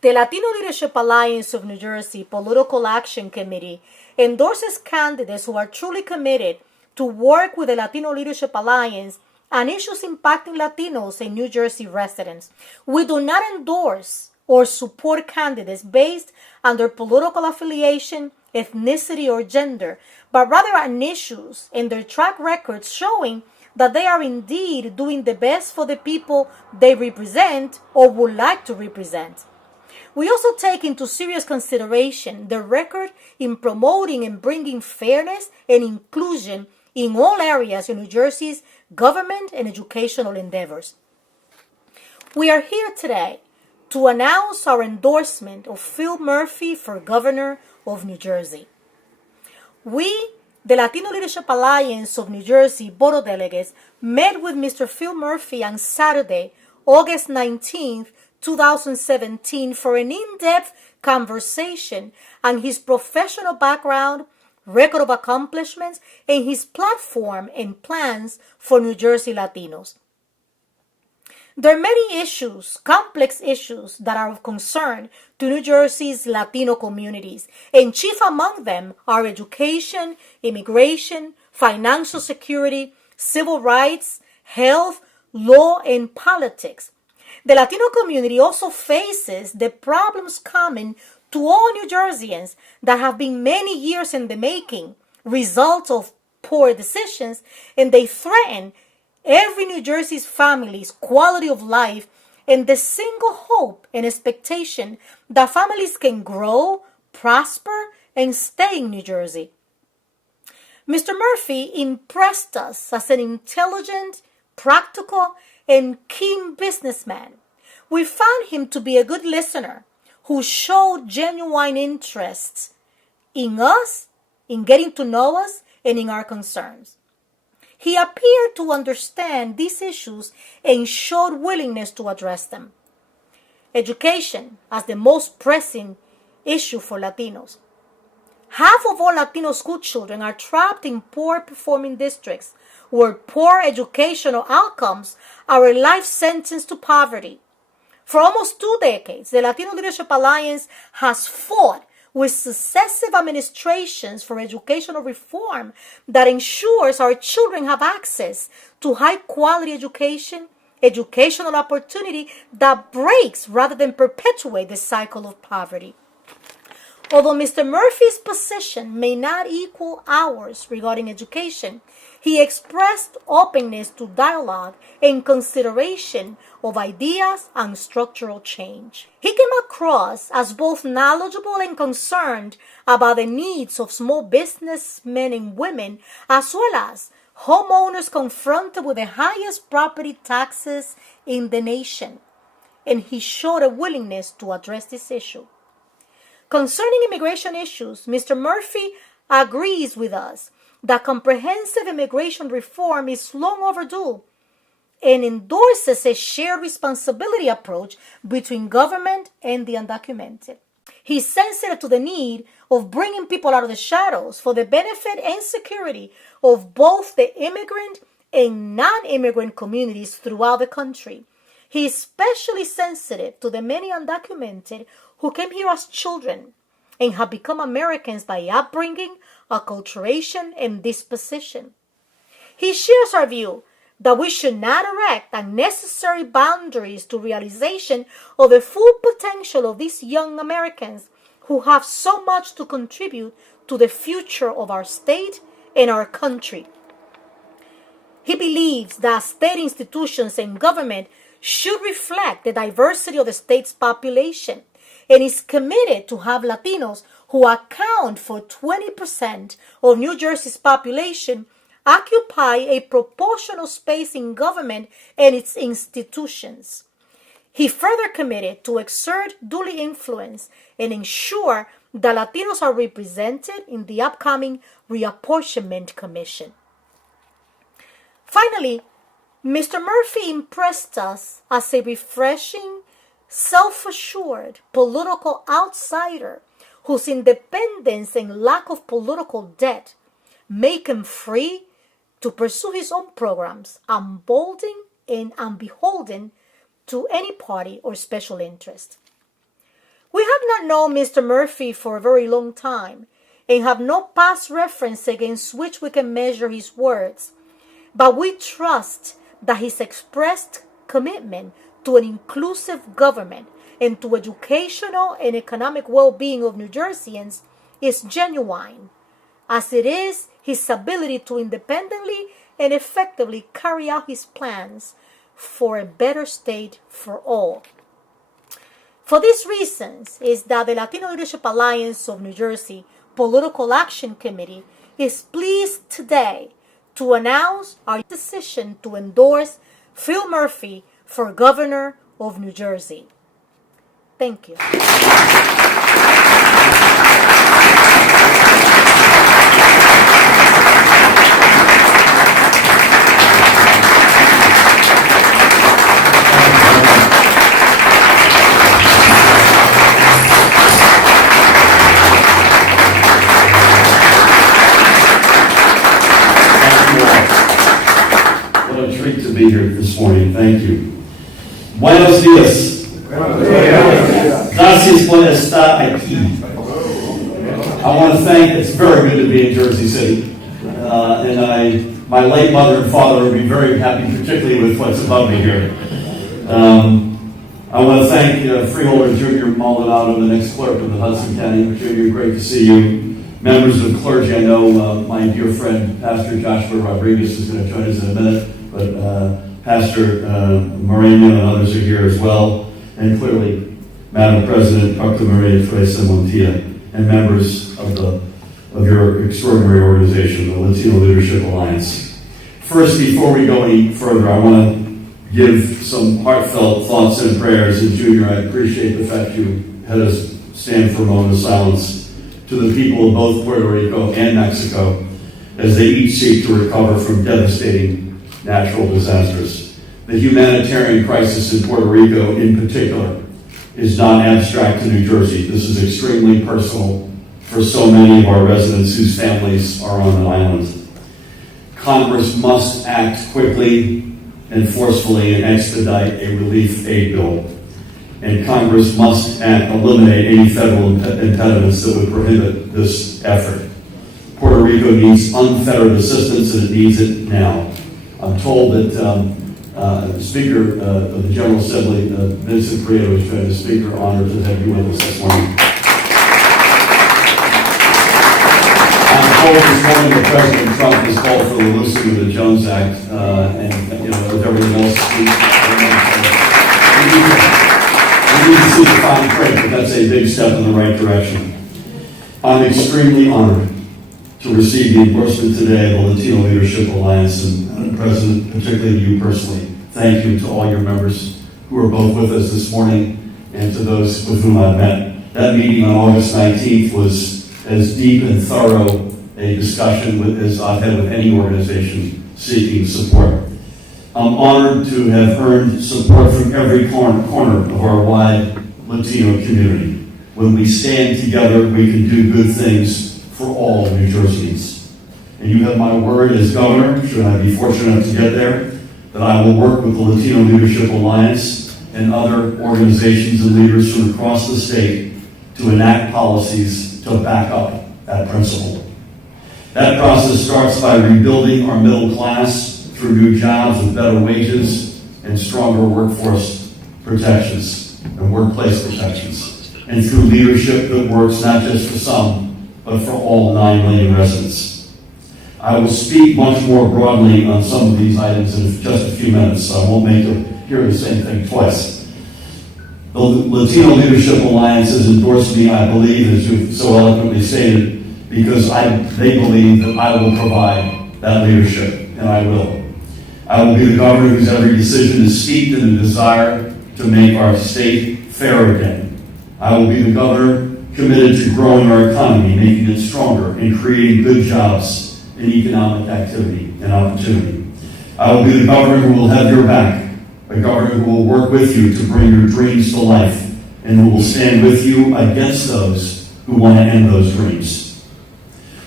The Latino Leadership Alliance of New Jersey Political Action Committee endorses candidates who are truly committed to work with the Latino Leadership Alliance on issues impacting Latinos and New Jersey residents. We do not endorse or support candidates based on their political affiliation, ethnicity, or gender, but rather on issues and their track records showing that they are indeed doing the best for the people they represent or would like to represent. We also take into serious consideration the record in promoting and bringing fairness and inclusion in all areas in New Jersey's government and educational endeavors. We are here today to announce our endorsement of Phil Murphy for Governor of New Jersey. We, the Latino Leadership Alliance of New Jersey Board of Delegates, met with Mr. Phil Murphy on Saturday, August 19th, 2017 for an in-depth conversation on his professional background, record of accomplishments, and his platform and plans for New Jersey Latinos. There are many issues, complex issues, that are of concern to New Jersey's Latino communities, and chief among them are education, immigration, financial security, civil rights, health, law, and politics. The Latino community also faces the problems common to all New Jerseyans that have been many years in the making, results of poor decisions, and they threaten every New Jersey's family's quality of life and the single hope and expectation that families can grow, prosper, and stay in New Jersey. Mr. Murphy impressed us as an intelligent, practical, and keen businessman. We found him to be a good listener who showed genuine interest in us, in getting to know us, and in our concerns. He appeared to understand these issues and showed willingness to address them. Education as the most pressing issue for Latinos. Half of all Latino school children are trapped in poor-performing districts where poor educational outcomes are a life sentence to poverty. For almost 2 decades, the Latino Leadership Alliance has fought with successive administrations for educational reform that ensures our children have access to high-quality education, educational opportunity that breaks rather than perpetuate the cycle of poverty. Although Mr. Murphy's position may not equal ours regarding education, he expressed openness to dialogue and consideration of ideas on structural change. He came across as both knowledgeable and concerned about the needs of small businessmen and women, as well as homeowners confronted with the highest property taxes in the nation, and he showed a willingness to address this issue. Concerning immigration issues, Mr. Murphy agrees with us that comprehensive immigration reform is long overdue and endorses a shared responsibility approach between government and the undocumented. He's sensitive to the need of bringing people out of the shadows for the benefit and security of both the immigrant and non-immigrant communities throughout the country. He is especially sensitive to the many undocumented who came here as children and have become Americans by upbringing, acculturation, and disposition. He shares our view that we should not erect unnecessary boundaries to realization of the full potential of these young Americans who have so much to contribute to the future of our state and our country. He believes that state institutions and government should reflect the diversity of the state's population and is committed to have Latinos who account for 20% of New Jersey's population occupy a proportional space in government and its institutions. He further committed to exert duly influence and ensure that Latinos are represented in the upcoming Reapportionment Commission. Finally, Mr. Murphy impressed us as a refreshing, self-assured political outsider whose independence and lack of political debt make him free to pursue his own programs, unbeholden to any party or special interest. We have not known Mr. Murphy for a very long time and have no past reference against which we can measure his words, but we trust that his expressed commitment to an inclusive government and to educational and economic well-being of New Jerseyans is genuine, as it is his ability to independently and effectively carry out his plans for a better state for all. For these reasons is that the Latino Leadership Alliance of New Jersey Political Action Committee is pleased today to announce our decision to endorse Phil Murphy for Governor of New Jersey. Thank you. To be here this morning. Thank you. Buenos días. Gracias por estar aquí. I want to thank, it's very good to be in Jersey City. And my late mother and father would be very happy, particularly with what's above me here. I want to thank Freeholder Junior Maldonado, the next clerk of the Hudson County. Junior, great to see you. Members of clergy, I know my dear friend, Pastor Joshua Rodriguez, is going to join us in a minute. But Pastor Maria and others are here as well, and clearly Madam President Dr. Maria Teresa Montilla, and members of your extraordinary organization, the Latino Leadership Alliance. First, before we go any further, I want to give some heartfelt thoughts and prayers. And Junior, I appreciate the fact you had us stand for a moment of silence to the people of both Puerto Rico and Mexico as they each seek to recover from devastating natural disasters. The humanitarian crisis in Puerto Rico in particular is not abstract to New Jersey. This is extremely personal for so many of our residents whose families are on the island. Congress must act quickly and forcefully and expedite a relief aid bill. And Congress must eliminate any federal impediments that would prohibit this effort. Puerto Rico needs unfettered assistance, and it needs it now. I'm told that the Speaker of the General Assembly, Vincent Prieto, is joining the Speaker. Honored to have you with us this morning. I'm told this morning that President Trump has called for the loosening of the Jones Act, and with everything else, we need to see the fine print, but that's a big step in the right direction. I'm extremely honored to receive the endorsement today of the Latino Leadership Alliance, and President, particularly you personally, thank you to all your members who are both with us this morning and to those with whom I've met. That meeting on August 19th was as deep and thorough a discussion as I've had with any organization seeking support. I'm honored to have earned support from every corner of our wide Latino community. When we stand together, we can do good things for all New Jerseyans. And you have my word as governor, should I be fortunate enough to get there, that I will work with the Latino Leadership Alliance and other organizations and leaders from across the state to enact policies to back up that principle. That process starts by rebuilding our middle class through new jobs with better wages and stronger workforce protections and workplace protections, and through leadership that works not just for some, but for all 9 million residents. I will speak much more broadly on some of these items in just a few minutes, so I won't make you hear the same thing twice. The Latino Leadership Alliance has endorsed me, I believe, as you've so eloquently stated, because they believe that I will provide that leadership, and I will. I will be the governor whose every decision is steeped in the desire to make our state fair again. I will be the governor committed to growing our economy, making it stronger, and creating good jobs and economic activity and opportunity. I will be the governor who will have your back, a governor who will work with you to bring your dreams to life, and who will stand with you against those who want to end those dreams.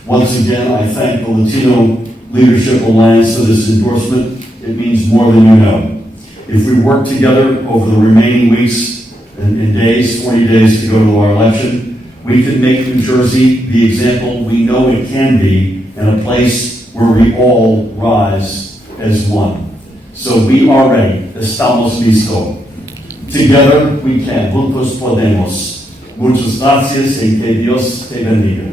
Once again, I thank the Latino Leadership Alliance for this endorsement. It means more than you know. If we work together over the remaining weeks in days, 20 days to go to our election. We can make New Jersey the example we know it can be, and a place where we all rise as one. So we are ready. Estamos listos. Together we can. Juntos podemos. Muchas gracias y que Dios te bendiga.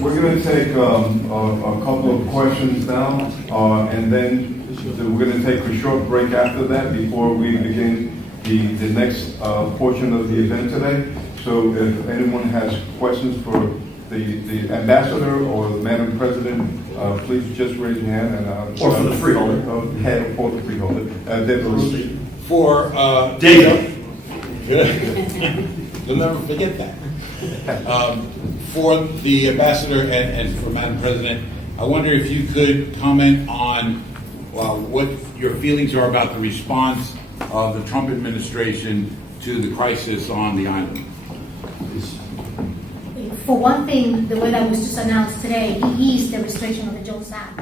We're going to take a couple of questions now, and then we're going to take a short break after that before we begin the next portion of the event today. So if anyone has questions for the ambassador or the Madam President, please just raise your hand. And or for the freeholder. Head for the freeholder. For David. You'll never forget that. For the ambassador and for Madam President, I wonder if you could comment on what your feelings are about the response of the Trump administration to the crisis on the island. For one thing, the way that was just announced today, he eased the restriction of the Jones Act.